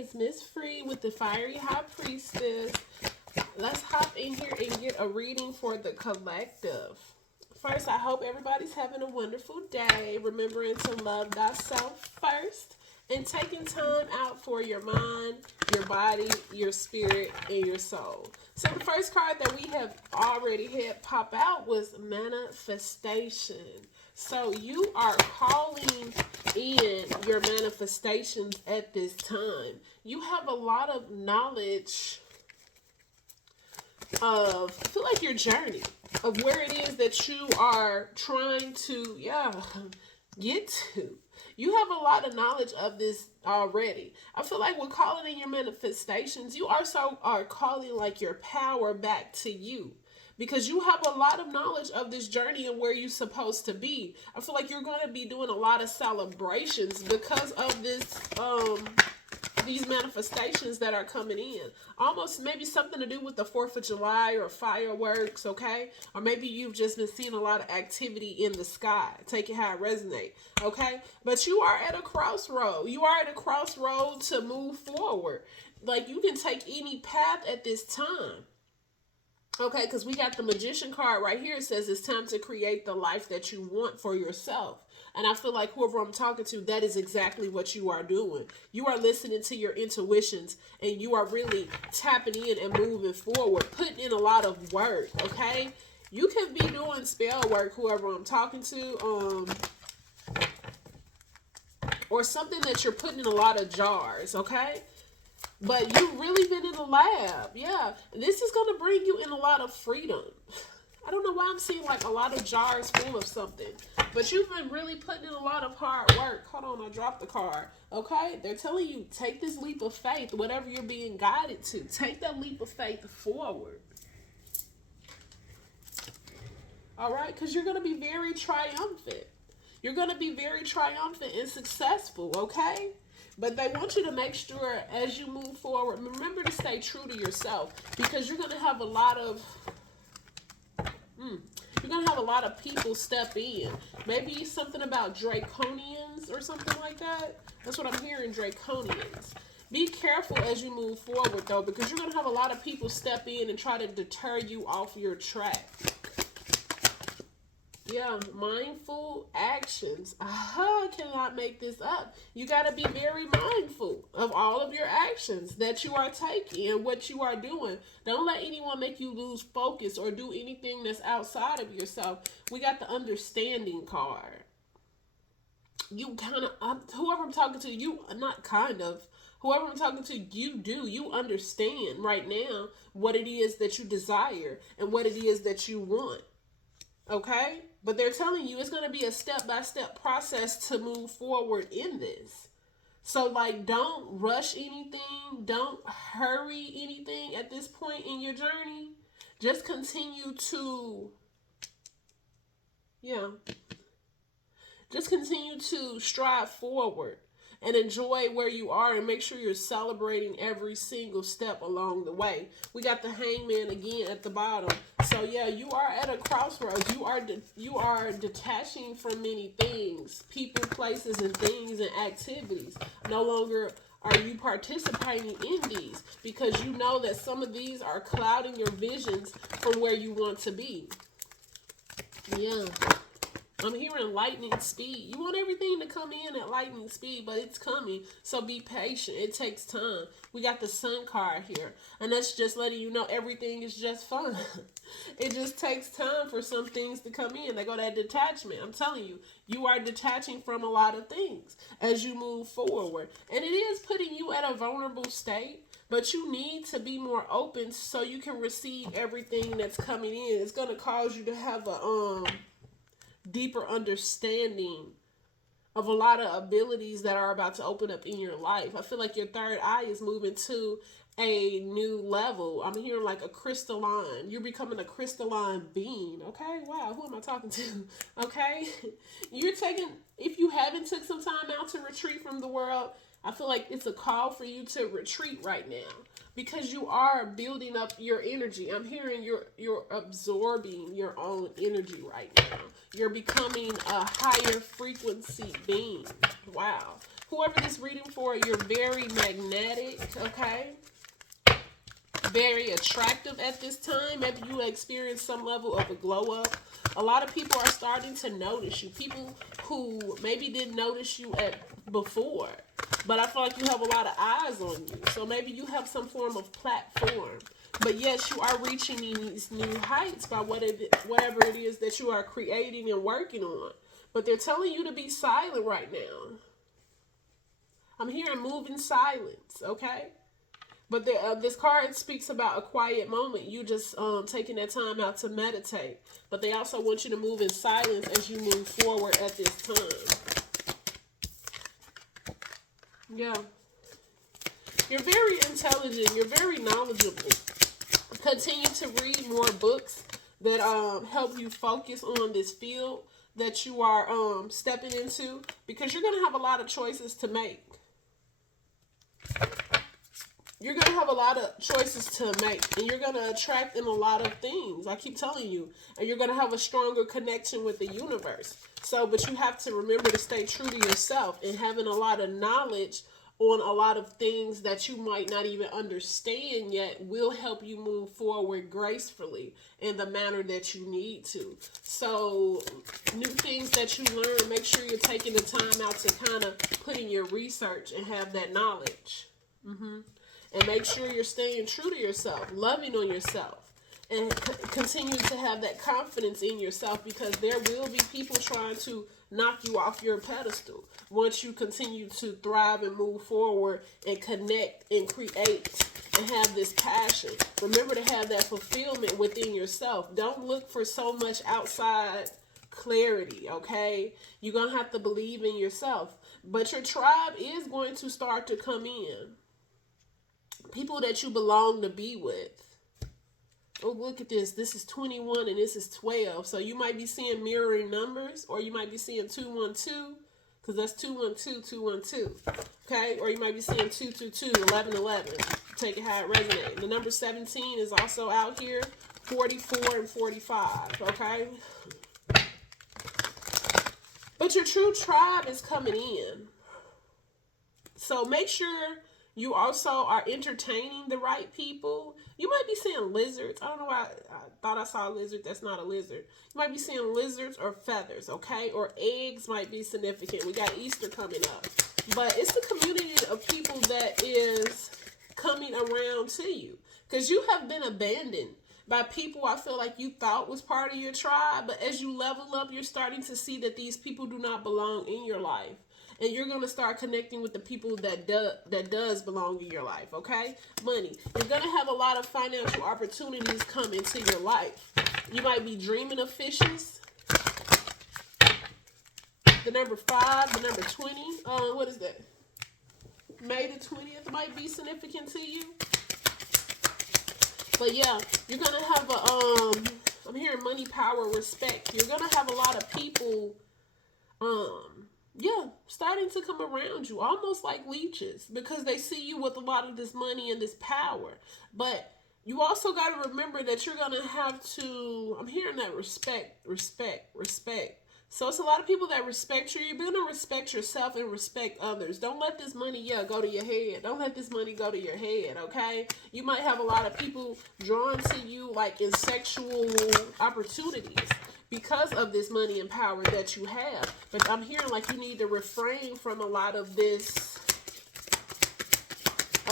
It's Miss Free with the Fiery High Priestess. Let's hop in here and get a reading for the collective. First, I hope everybody's having a wonderful day, remembering to love thyself first, and taking time out for your mind, your body, your spirit, and your soul. So the first card that we have already had pop out was manifestation. So you are calling in your manifestations at this time. You have a lot of knowledge of, I feel like, your journey of where it is that you are trying to, get to. You have a lot of knowledge of this already. I feel like with calling in your manifestations, you also are calling like your power back to you. Because you have a lot of knowledge of this journey and where you're supposed to be. I feel like you're going to be doing a lot of celebrations because of this, these manifestations that are coming in. Almost maybe something to do with the 4th of July or fireworks, okay? Or maybe you've just been seeing a lot of activity in the sky. Take it how it resonates, okay? But you are at a crossroad. You are at a crossroad to move forward. Like, you can take any path at this time. Okay, because we got the Magician card right here. It says it's time to create the life that you want for yourself. And I feel like whoever I'm talking to, that is exactly what you are doing. You are listening to your intuitions and you are really tapping in and moving forward, putting in a lot of work, okay? You can be doing spell work, whoever I'm talking to, or something that you're putting in a lot of jars, okay? But you've really been in the lab. Yeah. This is going to bring you in a lot of freedom. I don't know why I'm seeing like a lot of jars full of something. But you've been really putting in a lot of hard work. Hold on, I dropped the card. Okay? They're telling you, take this leap of faith, whatever you're being guided to. Take that leap of faith forward. All right? Because you're going to be very triumphant. You're going to be very triumphant and successful. Okay? But they want you to make sure as you move forward, remember to stay true to yourself, because you're going to have a lot of, people step in. Maybe something about draconians or something like that. That's what I'm hearing, draconians. Be careful as you move forward, though, because you're going to have a lot of people step in and try to deter you off your track. Yeah, mindful actions. I cannot make this up. You got to be very mindful of all of your actions that you are taking and what you are doing. Don't let anyone make you lose focus or do anything that's outside of yourself. We got the understanding card. You kind of, whoever I'm talking to, you, not kind of, whoever I'm talking to, you understand right now what it is that you desire and what it is that you want. Okay? But they're telling you it's going to be a step-by-step process to move forward in this. So, like, don't rush anything. Don't hurry anything at this point in your journey. Just continue to, just continue to strive forward and enjoy where you are, and make sure you're celebrating every single step along the way. We got the Hangman again at the bottom. So yeah, you are at a crossroads. You are detaching from many things, people, places, and things and activities. No longer are you participating in these because you know that some of these are clouding your visions from where you want to be. Yeah. I'm hearing lightning speed. You want everything to come in at lightning speed, but it's coming. So be patient. It takes time. We got the Sun card here. And that's just letting you know everything is just fun. It just takes time for some things to come in. They go that detachment. I'm telling you, you are detaching from a lot of things as you move forward. And it is putting you at a vulnerable state. But you need to be more open so you can receive everything that's coming in. It's going to cause you to have a deeper understanding of a lot of abilities that are about to open up in your life. I feel like your third eye is moving to a new level. I'm hearing like a crystalline. You're becoming a crystalline being. Okay, wow, who am I talking to? Okay, you're taking, if you haven't took some time out to retreat from the world, I feel like it's a call for you to retreat right now, because you are building up your energy. I'm hearing you're absorbing your own energy right now. You're becoming a higher frequency being. Wow. Whoever this reading for, you're very magnetic, okay? Very attractive at this time. Maybe you experience some level of a glow up. A lot of people are starting to notice you. People who maybe didn't notice you before. But I feel like you have a lot of eyes on you. So maybe you have some form of platform. But yes, you are reaching these new heights by whatever it is that you are creating and working on. But they're telling you to be silent right now. I'm hearing move in silence, okay? But this card speaks about a quiet moment. You just taking that time out to meditate. But they also want you to move in silence as you move forward at this time. Yeah. You're very intelligent. You're very knowledgeable. Continue to read more books that help you focus on this field that you are stepping into, because you're going to have a lot of choices to make. You're going to have a lot of choices to make, and you're going to attract in a lot of things. I keep telling you, and you're going to have a stronger connection with the universe. So, but you have to remember to stay true to yourself, and having a lot of knowledge on a lot of things that you might not even understand yet will help you move forward gracefully in the manner that you need to. So new things that you learn, make sure you're taking the time out to kind of put in your research and have that knowledge. And make sure you're staying true to yourself, loving on yourself, and continue to have that confidence in yourself, because there will be people trying to knock you off your pedestal once you continue to thrive and move forward and connect and create and have this passion. Remember to have that fulfillment within yourself. Don't look for so much outside clarity, okay? You're going to have to believe in yourself. But your tribe is going to start to come in. People that you belong to be with. Oh, look at this. This is 21 and this is 12. So you might be seeing mirroring numbers, or you might be seeing 212, because that's 212, 212. Okay? Or you might be seeing 222, 11, 11. Take it how it resonates. The number 17 is also out here. 44 and 45. Okay? But your true tribe is coming in. So make sure you also are entertaining the right people. You might be seeing lizards. I don't know why I thought I saw a lizard. That's not a lizard. You might be seeing lizards or feathers, okay? Or eggs might be significant. We got Easter coming up. But it's the community of people that is coming around to you. Because you have been abandoned by people I feel like you thought was part of your tribe. But as you level up, you're starting to see that these people do not belong in your life. And you're going to start connecting with the people that does belong in your life, okay? Money. You're going to have a lot of financial opportunities come into your life. You might be dreaming of fishes. The number 5, the number 20. What is that? May the 20th might be significant to you. But yeah, you're going to have a, I'm hearing money, power, respect. You're going to have a lot of people, yeah, starting to come around you, almost like leeches, because they see you with a lot of this money and this power. But you also got to remember that you're going to have to, I'm hearing that respect. So it's a lot of people that respect you. You're going to respect yourself and respect others. Don't let this money, go to your head. Don't let this money go to your head, okay? You might have a lot of people drawn to you like in sexual opportunities because of this money and power that you have. But I'm hearing like you need to refrain from a lot of this,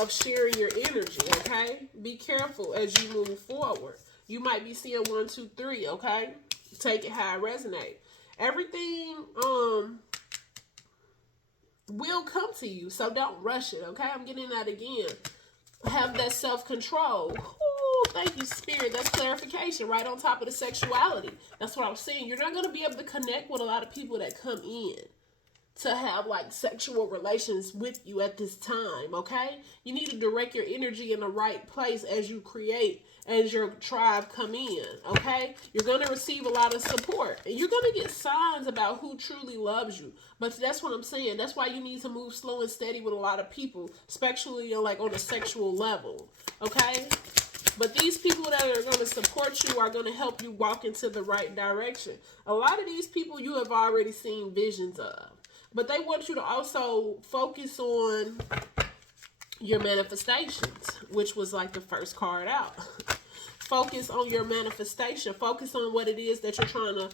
of sharing your energy, okay? Be careful as you move forward. You might be seeing 1, 2, 3, okay? Take it how it resonates. Everything will come to you, so don't rush it, okay? I'm getting that again. Have that self-control. Thank you, Spirit. That's clarification right on top of the sexuality. That's what I'm saying. You're not going to be able to connect with a lot of people that come in to have like sexual relations with you at this time, okay? You need to direct your energy in the right place as you create, as your tribe come in, okay? You're going to receive a lot of support, and you're going to get signs about who truly loves you. But that's what I'm saying. That's why you need to move slow and steady with a lot of people, especially like on a sexual level, okay? But these people that are going to support you are going to help you walk into the right direction. A lot of these people you have already seen visions of. But they want you to also focus on your manifestations, which was like the first card out. Focus on your manifestation. Focus on what it is that you're trying to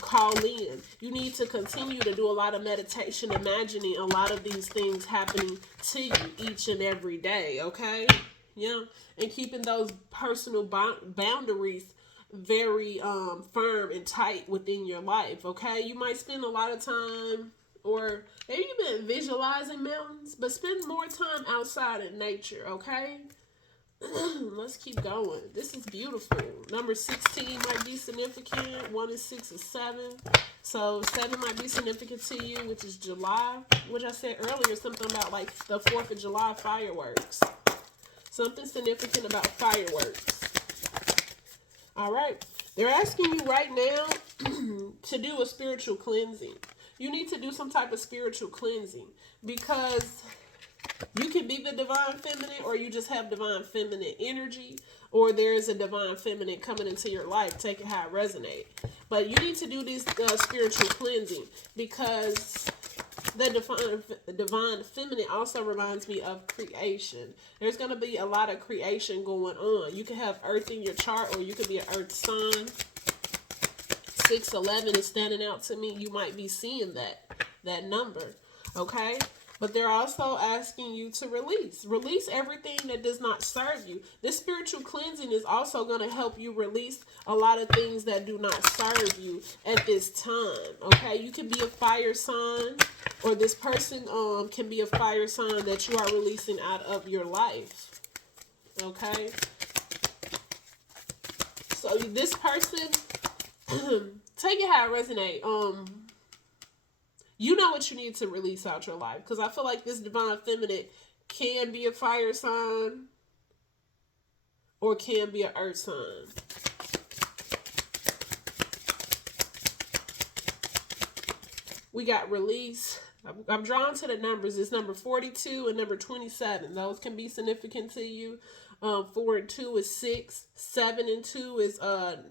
call in. You need to continue to do a lot of meditation, imagining a lot of these things happening to you each and every day, okay? Yeah. And keeping those personal boundaries very firm and tight within your life, okay? You might spend a lot of time, or maybe you've been visualizing mountains, but spend more time outside in nature, okay? Let's keep going. This is beautiful. Number 16 might be significant. 1 and 6 is 7. So 7 might be significant to you, which is July. Which I said earlier, something about like the 4th of July fireworks. Something significant about fireworks. All right. They're asking you right now to do a spiritual cleansing. You need to do some type of spiritual cleansing, because you can be the divine feminine, or you just have divine feminine energy, or there is a divine feminine coming into your life. Take it how it resonates. But you need to do this spiritual cleansing, because the divine feminine also reminds me of creation. There's going to be a lot of creation going on. You can have earth in your chart, or you could be an earth sign. 611 is standing out to me. You might be seeing that number, okay? But they're also asking you to release everything that does not serve you. This spiritual cleansing is also going to help you release a lot of things that do not serve you at this time, okay? You can be a fire sign, or this person can be a fire sign that you are releasing out of your life, okay? So this person, take it how it resonates. You know what you need to release out your life, because I feel like this divine feminine can be a fire sign or can be an earth sign. We got release. I'm drawn to the numbers. It's number 42 and number 27. Those can be significant to you. 4 and 2 is 6. 7 and 2 is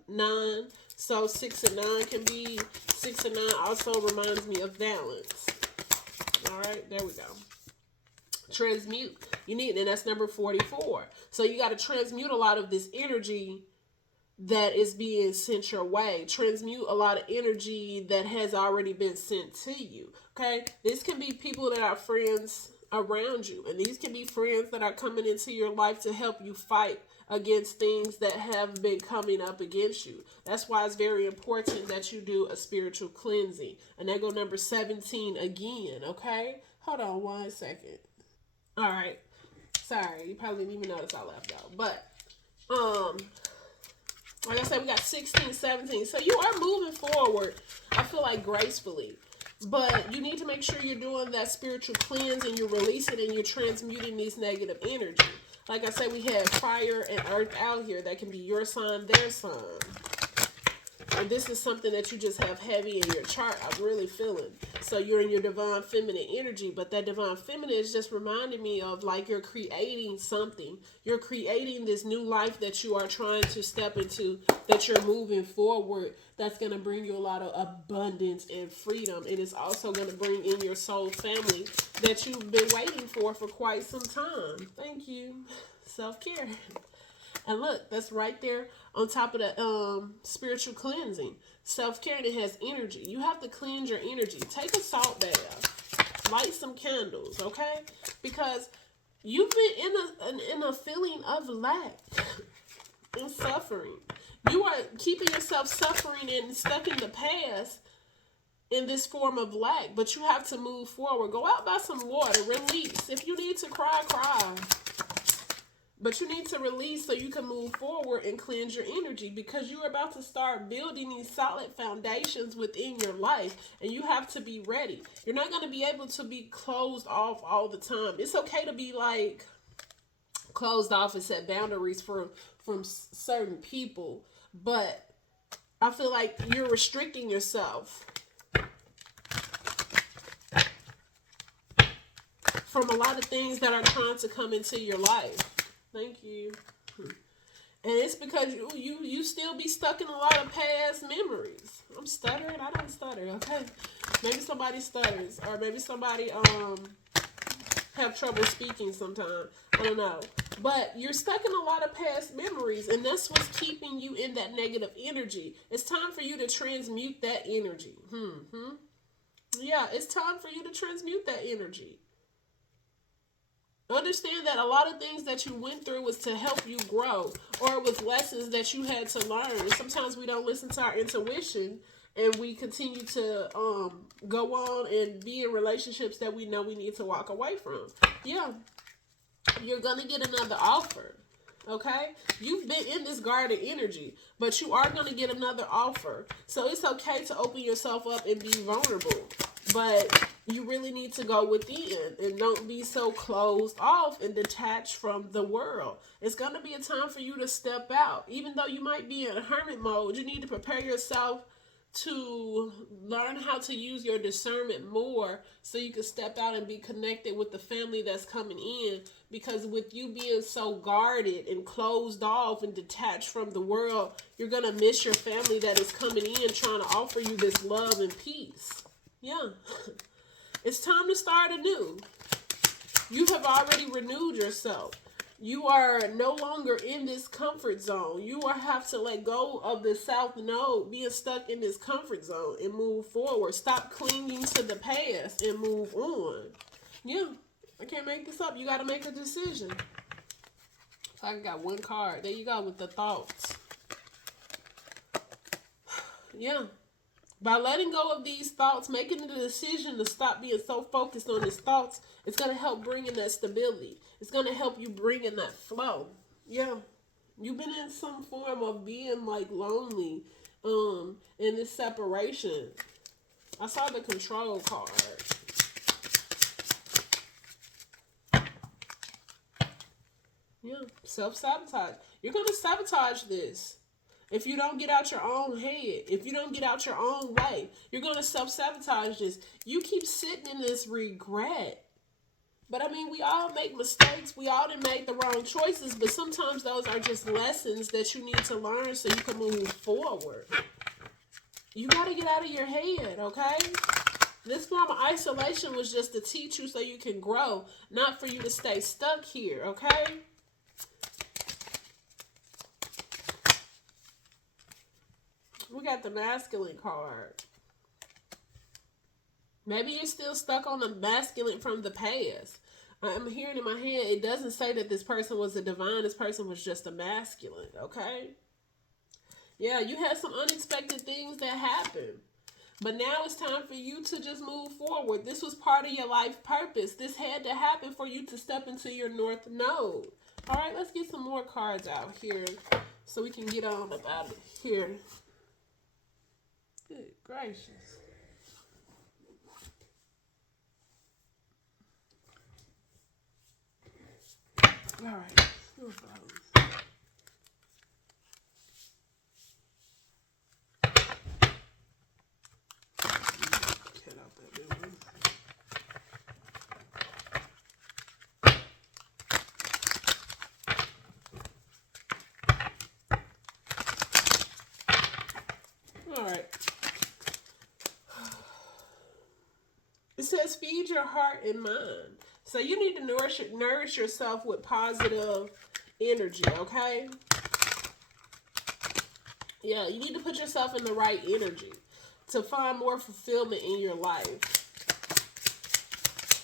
9. So 6 and 9 can be, 6 and 9 also reminds me of balance. All right, there we go. Transmute. You need, and that's number 44. So you got to transmute a lot of this energy that is being sent your way. Transmute a lot of energy that has already been sent to you. Okay, this can be people that are friends around you, and these can be friends that are coming into your life to help you fight against things that have been coming up against you. That's why it's very important that you do a spiritual cleansing. And that go number 17 again, okay? Hold on 1 second. All right. Sorry, you probably didn't even notice I left out. But, like I said, we got 16, 17. So you are moving forward, I feel like, gracefully. But you need to make sure you're doing that spiritual cleanse, and you're releasing and you're transmuting these negative energy. Like I said, we have fire and earth out here. That can be your sign, their sign. And this is something that you just have heavy in your chart. I'm really feeling. So you're in your divine feminine energy, but that divine feminine is just reminding me of like you're creating something. You're creating this new life that you are trying to step into, that you're moving forward. That's going to bring you a lot of abundance and freedom. It is also going to bring in your soul family that you've been waiting for quite some time. Thank you. Self-care. And look, that's right there on top of the spiritual cleansing. Self-care, and it has energy. You have to cleanse your energy. Take a salt bath. Light some candles, okay? Because you've been in a feeling of lack and suffering. You are keeping yourself suffering and stuck in the past in this form of lack. But you have to move forward. Go out, buy some water. Release. If you need to cry, cry. But you need to release so you can move forward and cleanse your energy, because you're about to start building these solid foundations within your life, and you have to be ready. You're not going to be able to be closed off all the time. It's okay to be like closed off and set boundaries from certain people, but I feel like you're restricting yourself from a lot of things that are trying to come into your life. Thank you. And it's because you still be stuck in a lot of past memories. I'm stuttering. I don't stutter, okay? Maybe somebody stutters. Or maybe somebody have trouble speaking sometimes. I don't know. But you're stuck in a lot of past memories. And that's what's keeping you in that negative energy. It's time for you to transmute that energy. Yeah, it's time for you to transmute that energy. Understand that a lot of things that you went through was to help you grow, or it was lessons that you had to learn. And sometimes we don't listen to our intuition, and we continue to go on and be in relationships that we know we need to walk away from. Yeah, you're going to get another offer. Okay? You've been in this guarded energy, but you are going to get another offer. So it's okay to open yourself up and be vulnerable. But you really need to go within and don't be so closed off and detached from the world. It's going to be a time for you to step out. Even though you might be in hermit mode, you need to prepare yourself to learn how to use your discernment more so you can step out and be connected with the family that's coming in. Because with you being so guarded and closed off and detached from the world, you're going to miss your family that is coming in trying to offer you this love and peace. Yeah. It's time to start anew. You have already renewed yourself. You are no longer in this comfort zone. You have to let go of the South Node, being stuck in this comfort zone, and move forward. Stop clinging to the past and move on. Yeah, I can't make this up. You got to make a decision. So I got one card. There you go with the thoughts. Yeah. By letting go of these thoughts, making the decision to stop being so focused on these thoughts, it's going to help bring in that stability. It's going to help you bring in that flow. Yeah. You've been in some form of being like lonely in this separation. I saw the control card. Yeah. Self-sabotage. You're going to sabotage this. If you don't get out your own head, if you don't get out your own way, you're going to self-sabotage this. You keep sitting in this regret. But I mean, we all make mistakes. We all done made the wrong choices. But sometimes those are just lessons that you need to learn so you can move forward. You got to get out of your head, okay? This form of isolation was just to teach you so you can grow, not for you to stay stuck here, okay? We got the masculine card. Maybe you're still stuck on the masculine from the past. I'm hearing in my head, it doesn't say that this person was a divine. This person was just a masculine, okay? Yeah, you had some unexpected things that happened. But now it's time for you to just move forward. This was part of your life purpose. This had to happen for you to step into your North Node. All right, let's get some more cards out here so we can get on about it here. Good gracious. All right. Get out that building. All right. It says feed your heart and mind. So you need to nourish yourself with positive energy, okay? Yeah, you need to put yourself in the right energy to find more fulfillment in your life.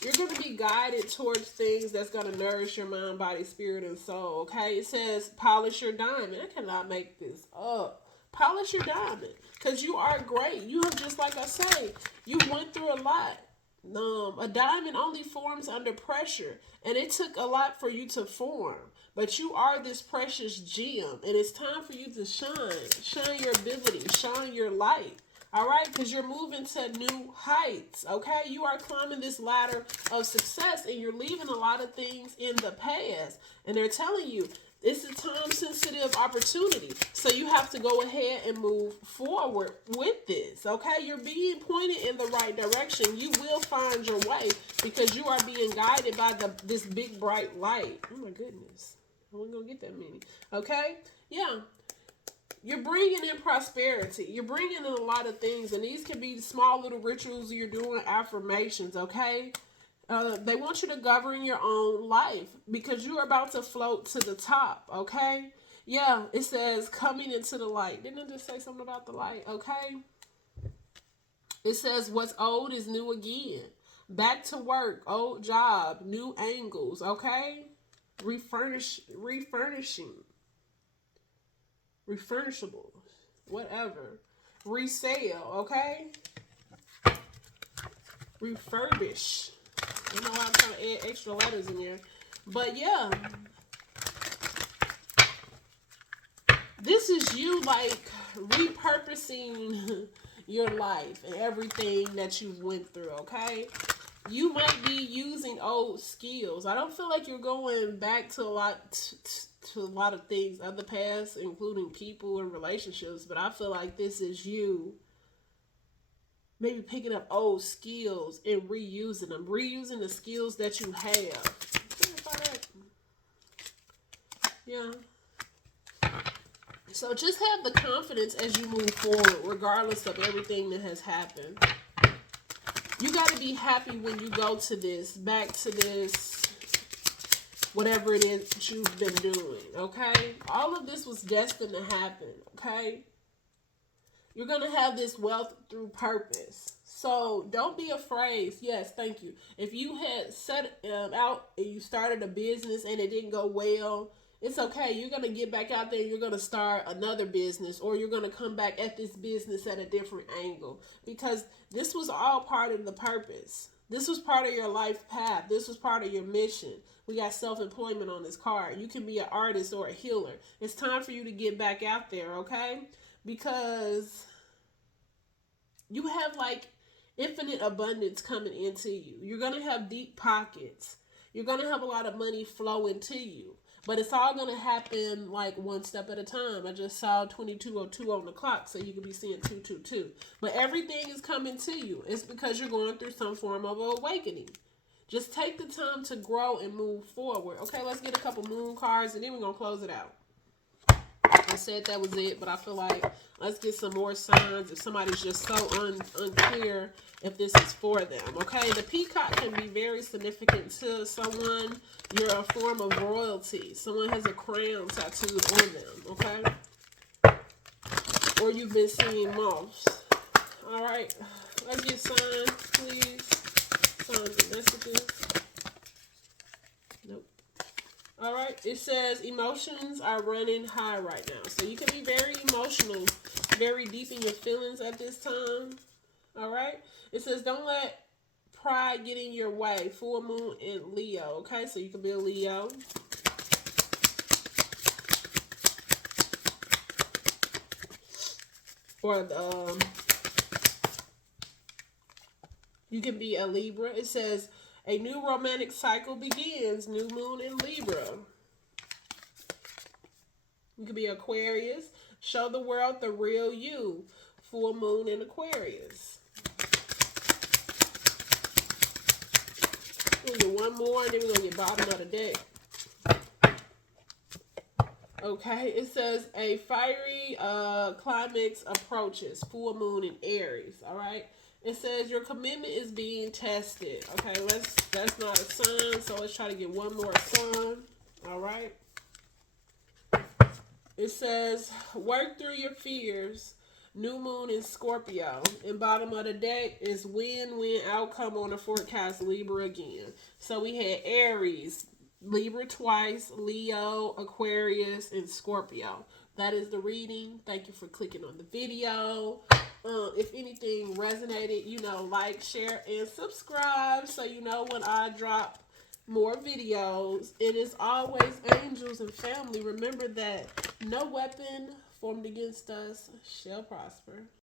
You're going to be guided towards things that's going to nourish your mind, body, spirit, and soul, okay? It says polish your diamond. I cannot make this up. Polish your diamond because you are great. You have, just like I say, you went through a lot. A diamond only forms under pressure, and it took a lot for you to form. But you are this precious gem, and it's time for you to shine your ability, shine your light. All right, because you're moving to new heights. Okay, you are climbing this ladder of success, and you're leaving a lot of things in the past. And they're telling you it's a time-sensitive opportunity. So you have to go ahead and move forward with this, okay? You're being pointed in the right direction. You will find your way because you are being guided by this big, bright light. Oh, my goodness. We're going to get that many. Okay? Yeah. You're bringing in prosperity. You're bringing in a lot of things. And these can be small little rituals you're doing, affirmations, okay? They want you to govern your own life because you're about to float to the top, okay? Yeah, it says coming into the light. Didn't it just say something about the light? Okay. It says what's old is new again. Back to work, old job, new angles, okay? Refurnishing. Refurnishable. Whatever. Resale, okay? Refurbish. I don't know why I'm trying to add extra letters in there. But yeah. This is you like repurposing your life and everything that you've went through, okay? You might be using old skills. I don't feel like you're going back to a lot of things of the past, including people and relationships, but I feel like this is you maybe picking up old skills and reusing them, reusing the skills that you have. Yeah. So just have the confidence as you move forward, regardless of everything that has happened. You got to be happy when you go to this, back to this, whatever it is that you've been doing, okay? All of this was destined to happen, okay? You're going to have this wealth through purpose. So don't be afraid. Yes, thank you. If you had set out and you started a business and it didn't go well, it's okay. You're going to get back out there and you're going to start another business, or you're going to come back at this business at a different angle, because this was all part of the purpose. This was part of your life path. This was part of your mission. We got self-employment on this card. You can be an artist or a healer. It's time for you to get back out there, okay? Because you have like infinite abundance coming into you. You're going to have deep pockets. You're going to have a lot of money flowing to you. But it's all going to happen like one step at a time. I just saw 2202 on the clock, so you could be seeing 222. But everything is coming to you. It's because you're going through some form of awakening. Just take the time to grow and move forward. Okay, let's get a couple moon cards, and then we're going to close it out. I said that was it, but I feel like let's get some more signs if somebody's just so unclear if this is for them, okay? The peacock can be very significant to someone. You're a form of royalty. Someone has a crown tattooed on them, okay? Or you've been seeing moths. All right, let's get signs, please. Signs and messages. Nope. All right, it says emotions are running high right now. So you can be very emotional, very deep in your feelings at this time. All right, it says don't let pride get in your way. Full moon in Leo. Okay, so you can be a Leo. Or you can be a Libra. It says a new romantic cycle begins. New moon in Libra. You could be Aquarius. Show the world the real you. Full moon in Aquarius. We'll get one more, and then we're going to get bottom of the deck. Okay, it says a fiery climax approaches. Full moon in Aries. All right. It says your commitment is being tested. Okay, that's not a sign, so let's try to get one more sign. All right. It says work through your fears. New moon in Scorpio. And bottom of the deck is win-win outcome on the forecast, Libra again. So we had Aries, Libra twice, Leo, Aquarius, and Scorpio. That is the reading. Thank you for clicking on the video. If anything resonated, like, share, and subscribe so you know when I drop more videos. It is always angels and family. Remember that no weapon formed against us shall prosper.